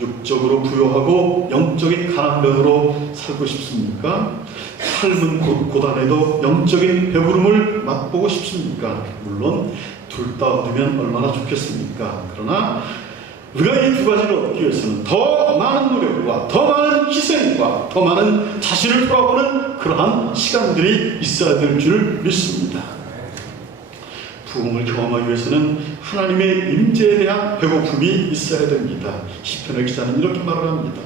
육적으로 부요하고 영적인 가난병으로 살고 싶습니까? 삶은 고단해도 영적인 배부름을 맛보고 싶습니까? 물론 둘 다 얻으면 얼마나 좋겠습니까? 그러나 우리가 이 두 가지를 얻기 위해서는 더 많은 노력과 더 많은 희생과 더 많은 자신을 돌아보는 그러한 시간들이 있어야 될 줄 믿습니다. 부흥을 경험하기 위해서는 하나님의 임재에 대한 배고픔이 있어야 됩니다. 시편의 기자는 이렇게 말을 합니다.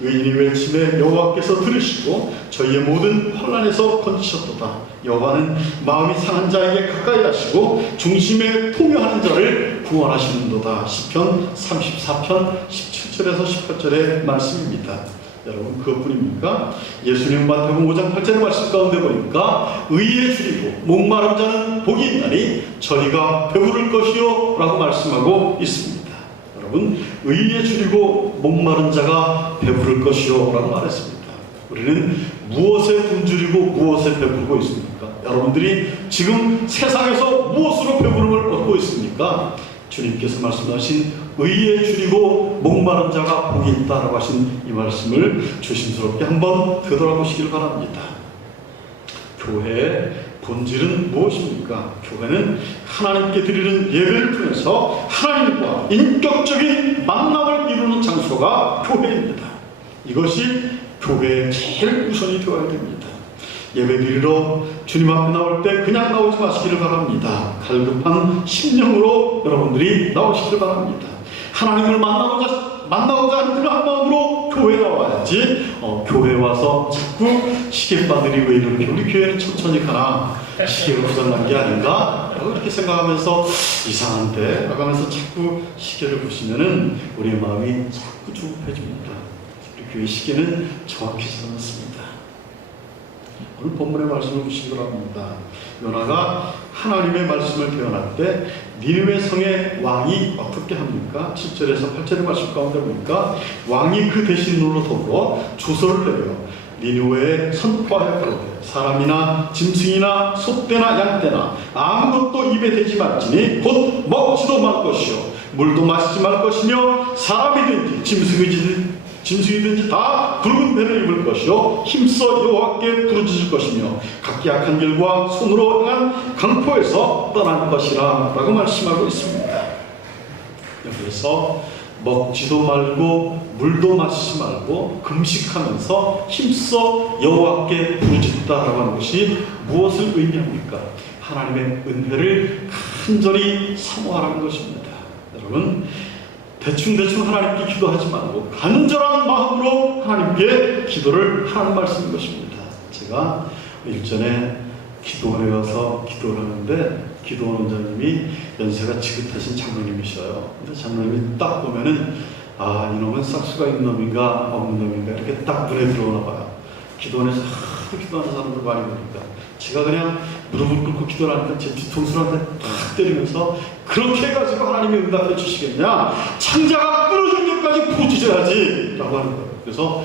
의인이 외침에 여호와께서 들으시고 저희의 모든 혼란에서 건지셨도다. 여호와는 마음이 상한 자에게 가까이 하시고 중심에 통회하는 자를 구원하시는도다. 시편 34편 17절에서 18절의 말씀입니다. 여러분, 그것뿐입니까? 예수님 마태복음 5장 8절의 말씀 가운데 보니까 의에 줄이고 목마른 자는 복이 있나니 저희가 배부를 것이요 라고 말씀하고 있습니다. 여러분, 의에 줄이고 목마른 자가 배부를 것이요 라고 말했습니다. 우리는 무엇에 굶주리고 무엇에 배부르고 있습니까? 여러분들이 지금 세상에서 무엇으로 배부름을 얻고 있습니까? 주님께서 말씀하신 의에 줄이고 목마른 자가 복이 있다라고 하신 이 말씀을 조심스럽게 한번 되돌아보시길 바랍니다. 교회의 본질은 무엇입니까? 교회는 하나님께 드리는 예배를 통해서 하나님과 인격적인 만남을 이루는 장소가 교회입니다. 이것이 교회의 제일 우선이 되어야 됩니다. 예배 드리러 주님 앞에 나올 때 그냥 나오지 마시기를 바랍니다. 갈급한 심령으로 여러분들이 나오시길 바랍니다. 하나님을 만나고자 하는 그런 마음으로 교회에 나와야지 교회 와서 자꾸 시계바늘이 왜 이렇게 우리 교회는 천천히 가나 시계가 고장난 게 아닌가 이렇게 생각하면서 이상한데 라고 하면서 자꾸 시계를 보시면은 우리의 마음이 자꾸 조급해집니다. 우리 교회 시계는 정확히지 않습니다. 오늘 본문의 말씀을 보시기 바랍니다. 요나가 하나님의 말씀을 대언할 때 니느웨 성의 왕이 어떻게 합니까? 7절에서 8절의 말씀 가운데 보니까 왕이 그 대신으로 더불어 조서를 내려 니느웨에 선포하여 가로되 사람이나 짐승이나 소떼나 양떼나 아무것도 입에 대지 말지니 곧 먹지도 말 것이요 물도 마시지 말 것이며 사람이든지 짐승이든지 다 붉은 배를 입을 것이요 힘써 여호와께 부르짖을 것이며 각기 악한 길과 손으로 행한 강포에서 떠날 것이라 라고 말씀하고 있습니다. 여기서 먹지도 말고 물도 마시지 말고 금식하면서 힘써 여호와께 부르짖다라고 하는 것이 무엇을 의미합니까? 하나님의 은혜를 간절히 사모하라는 것입니다. 여러분, 대충 하나님께 기도하지 말고 간절한 마음으로 하나님께 기도를 하라는 말씀인 것입니다. 제가 일전에 기도원에 가서 기도를 하는데 기도원 원장님이 연세가 지긋하신 장로님이셔요. 근데 장로님이 딱 보면은 이놈은 싹수가 있는 놈인가 없는 놈인가 이렇게 딱 눈에 들어오나 봐요. 기도원에서 하도 기도하는 사람들 많이 보니까 제가 그냥 무릎을 꿇고 기도를 하니까 제 뒤통수를 한 대 탁 때리면서 그렇게 해가지고 하나님이 응답해 주시겠냐? 창자가 끊어질 때까지 부르짖어야지 라고 하는 거예요. 그래서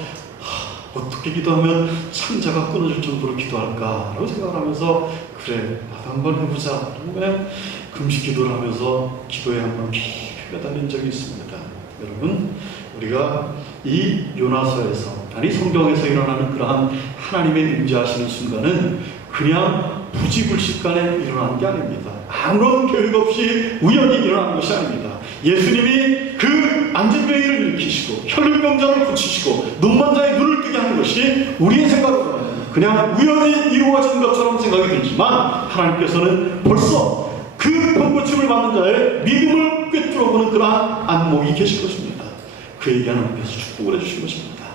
어떻게 기도하면 창자가 끊어질 정도로 기도할까 라고 생각을 하면서 그래 나도 한번 해보자 그냥 금식 기도를 하면서 기도에 한번 깊이 매달린 적이 있습니다. 여러분, 우리가 이 요나서에서 아니 성경에서 일어나는 그러한 하나님의 임재하시는 순간은 그냥 부지불식간에 일어나는 게 아닙니다. 아무런 계획 없이 우연히 일어나는 것이 아닙니다. 예수님이 그 안진뱅이를 일으키시고 혈류병자를 고치시고 눈먼 자의 눈을 뜨게 하는 것이 우리의 생각으로는 그냥 우연히 이루어진 것처럼 생각이 들지만 하나님께서는 벌써 그 병고침을 받는 자의 믿음을 꿰뚫어보는 그러한 안목이 계실 것입니다. 그에게 하나님께서 축복을 해주신 것입니다.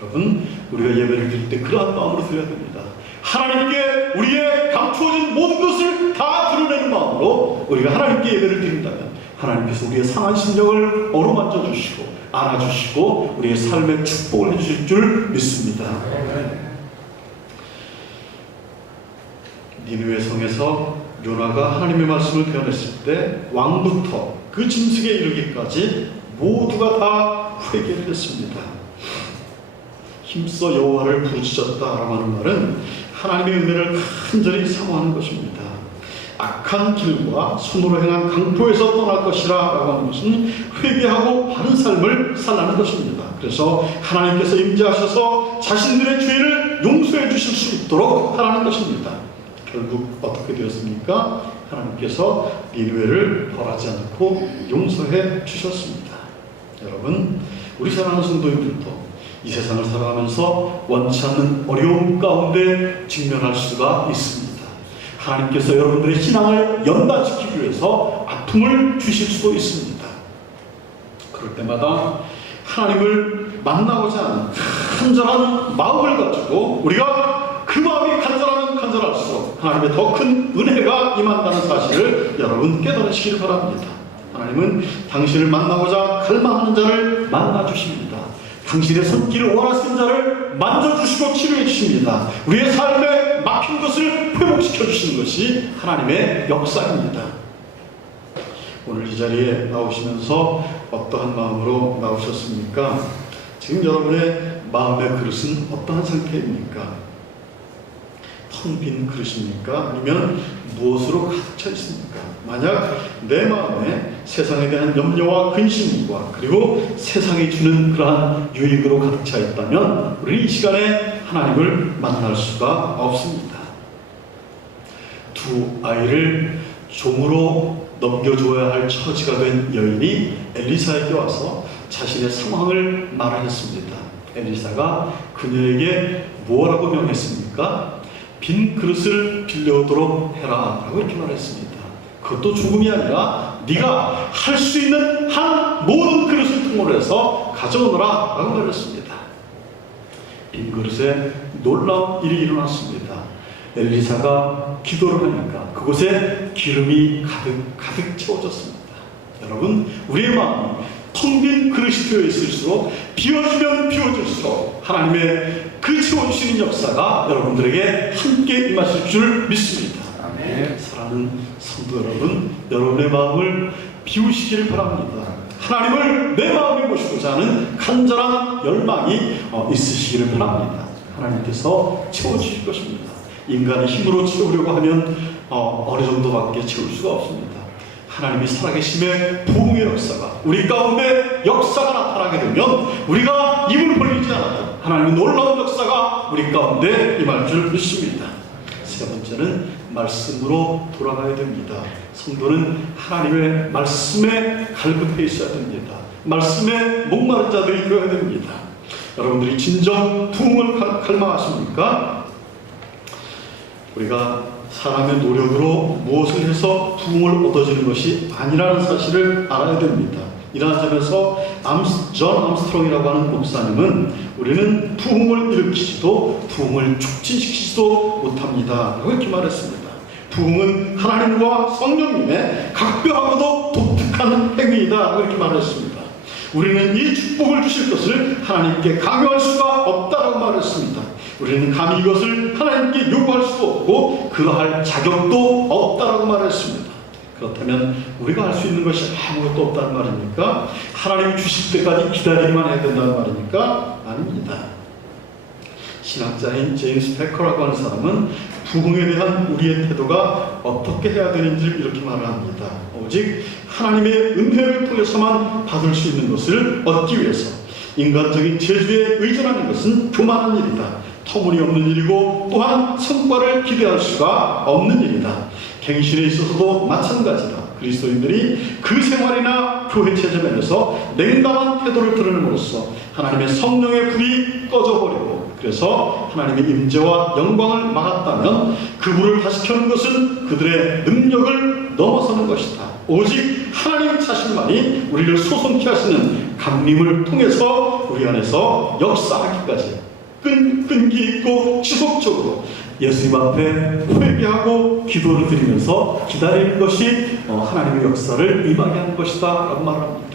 여러분, 우리가 예배를 드릴 때 그러한 마음으로 드려야 됩니다. 하나님께 우리의 감추어진 모든 것을 다 드러내는 마음으로 우리가 하나님께 예배를 드린다면 하나님께서 우리의 상한 심령을 어루만져 주시고 안아주시고 우리의 삶에 축복을 해주실 줄 믿습니다. 니느웨 성에서 요나가 하나님의 말씀을 대언했을 때 왕부터 그 짐승에 이르기까지 모두가 다 회개를 했습니다. 힘써 여호와를 부르짖었다라고 하는 말은 하나님의 은혜를 간절히 사모하는 것입니다. 악한 길과 손으로 행한 강포에서 떠날 것이라 라고 하는 것은 회개하고 바른 삶을 살라는 것입니다. 그래서 하나님께서 임재하셔서 자신들의 죄를 용서해 주실 수 있도록 하라는 것입니다. 결국 어떻게 되었습니까? 하나님께서 니느웨를 벌하지 않고 용서해 주셨습니다. 여러분, 우리 사랑하는 성도님들도 이 세상을 살아가면서 원치 않는 어려움 가운데 직면할 수가 있습니다. 하나님께서 여러분들의 신앙을 연단시키기 위해서 아픔을 주실 수도 있습니다. 그럴 때마다 하나님을 만나고자 하는 간절한 마음을 가지고 우리가 그 마음이 간절할수록 하나님의 더 큰 은혜가 임한다는 사실을 여러분 깨달으시길 바랍니다. 하나님은 당신을 만나고자 갈망하는 자를 만나주십니다. 당신의 손길을 원하시는 자를 만져주시고 치료해 주십니다. 우리의 삶에 막힌 것을 회복시켜 주시는 것이 하나님의 역사입니다. 오늘 이 자리에 나오시면서 어떠한 마음으로 나오셨습니까? 지금 여러분의 마음의 그릇은 어떠한 상태입니까? 텅 빈 그릇입니까? 아니면 무엇으로 가득 차 있습니까? 만약 내 마음에 세상에 대한 염려와 근심과 그리고 세상이 주는 그러한 유익으로 가득 차 있다면 우리 이 시간에 하나님을 만날 수가 없습니다. 두 아이를 종으로 넘겨줘야 할 처지가 된 여인이 엘리사에게 와서 자신의 상황을 말하였습니다. 엘리사가 그녀에게 뭐라고 명했습니까? 빈 그릇을 빌려오도록 해라 라고 이렇게 말했습니다. 그것도 조금이 아니라 네가 할 수 있는 한 모든 그릇을 통으로 해서 가져오너라 라고 말했습니다. 빈 그릇에 놀라운 일이 일어났습니다. 엘리사가 기도를 하니까 그곳에 기름이 가득 채워졌습니다. 여러분, 우리의 마음이 텅 빈 그릇이 되어 있을수록 비워지면 비워질수록 하나님의 그 채워주시는 역사가 여러분들에게 함께 임하실 줄 믿습니다. 아멘. 사랑하는 성도 여러분, 여러분의 마음을 비우시길 바랍니다. 하나님을 내 마음에 모시고자 하는 간절한 열망이 있으시기를 바랍니다. 하나님께서 채워주실 것입니다. 인간의 힘으로 채우려고 하면 어느 정도밖에 채울 수가 없습니다. 하나님이 살아계심의 부흥의 역사가 우리 가운데 역사가 나타나게 되면 우리가 입을 벌리지 않아도 하나님의 놀라운 역사가 우리 가운데 임할 줄 믿습니다. 세 번째는 말씀으로 돌아가야 됩니다. 성도는 하나님의 말씀에 갈급해 있어야 됩니다. 말씀에 목마른 자들이 되어야 됩니다. 여러분들이 진정 부흥을 갈망하십니까? 우리가 사람의 노력으로 무엇을 해서 부흥을 얻어지는 것이 아니라는 사실을 알아야 됩니다. 이러한 점에서 존 암스트롱이라고 하는 목사님은 우리는 부흥을 일으키지도 부흥을 촉진시키지도 못합니다 라고 이렇게 말했습니다. 부흥은 하나님과 성령님의 각별하고도 독특한 행위이다 라고 이렇게 말했습니다. 우리는 이 축복을 주실 것을 하나님께 강요할 수가 없다라고 말했습니다. 우리는 감히 이것을 하나님께 요구할 수도 없고 그러할 자격도 없다라고 말했습니다. 그렇다면 우리가 할 수 있는 것이 아무것도 없다는 말입니까? 하나님 주실 때까지 기다리기만 해야 된다는 말입니까? 아닙니다. 신학자인 제임스 패커라고 하는 사람은 부흥에 대한 우리의 태도가 어떻게 해야 되는지 이렇게 말을 합니다. 오직 하나님의 은혜를 통해서만 받을 수 있는 것을 얻기 위해서 인간적인 재주에 의존하는 것은 교만한 일이다. 터무니없는 일이고 또한 성과를 기대할 수가 없는 일이다. 갱신에 있어서도 마찬가지다. 그리스도인들이 그 생활이나 교회 체제면에서 냉담한 태도를 드러냄으로써 하나님의 성령의 불이 꺼져버리고 그래서 하나님의 임재와 영광을 막았다면 그 불을 다시 켜는 것은 그들의 능력을 넘어서는 것이다. 오직 하나님 자신만이 우리를 소송케 하시는 강림을 통해서 우리 안에서 역사하기까지 끈기 있고 지속적으로 예수님 앞에 회개하고 기도를 드리면서 기다리는 것이 하나님의 역사를 임하게 하는 것이다 라고 말합니다.